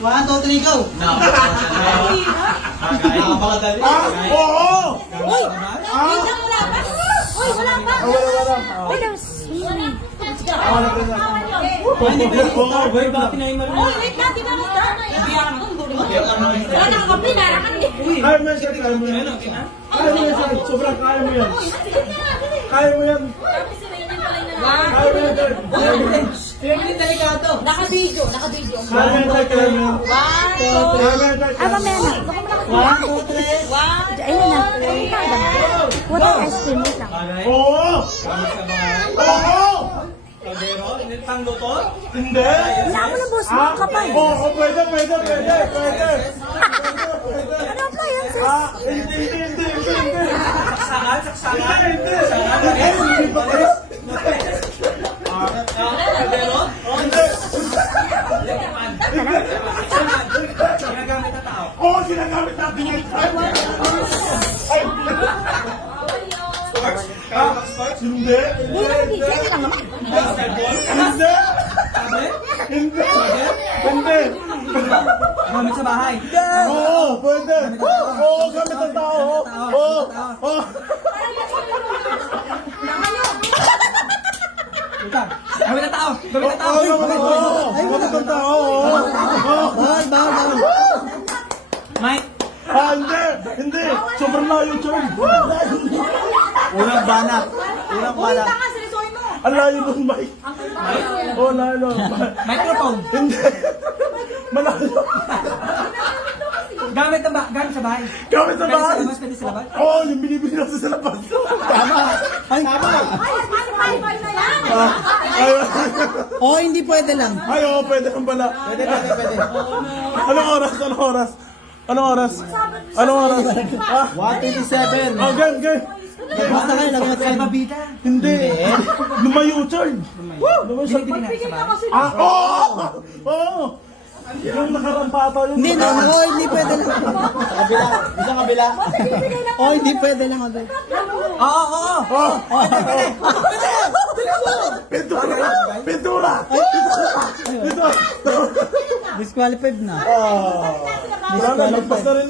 1, 2, 3, go! Napakadali. Oo! Uy! Wait lang, wala pa! Uy, wala pa! Wait lang. Boy, bakit na yung Uy, wait lang, di ba gusto? Wala nang kape, narakan din. Kaya mo yan, sir. Kaya mo yan. Kaya mo yan, sir. Sobrang kaya mo yan. Kaya mo yan. Kaya mo yan, sir. Kaya mo yan. Naka-video. Kaya mo yan, sir. Kaya mo yan. 1, 2, Kaya mo yan, sir. Ah, mamaya na. Baka mo 1, 2, 3. 1, ayun na. Water ice cream, wait lang. Oo! Oo! Kaldero? Initang luto? Hindi! Wala mo na, boss. Mga kapal. Oo, pwede. Ano pa yun, sis? Hindi. Saksangan? Hindi. Kaldero? Hindi. Ginagamit na tao. Oo, ginagamit natin yan. Ay! Hindi. Hindi na, hindi. Kaya lang naman. Hindi. Gamit sa bahay. Oo, pwede. Oo, gamit ang tao. Oo. Gamit na tao. Gamit na tao. Oo, gamit ang tao. Bawal. Mike. Hindi. Sobrang layo, Chon. Unang banat. Uy, tanga, seryosoy mo. Ang layo nun, Mike. Oo, layo. Microphone. Hindi. Malayo. Gamit sa bahay. Gamit sa bahay. Pwede sa labas. Oo, yung binibili natin sa labas. Tama. Ay, tama. Oh, hindi pwede lang. Ay, oo, pwede kang pala. Pwede. Anong oras? Ah, 127. game. Basta kayo, lagyan natin sa mabida. Hindi. Lumayo, Chon. Tinitili natin sa bahay. Oo. Yung nakarampata yun. Hindi pwede lang. Isang kabila. Oh, hindi pwede lang. Oo. Pintura. Disqualified na. Wala na, nagpas na rin.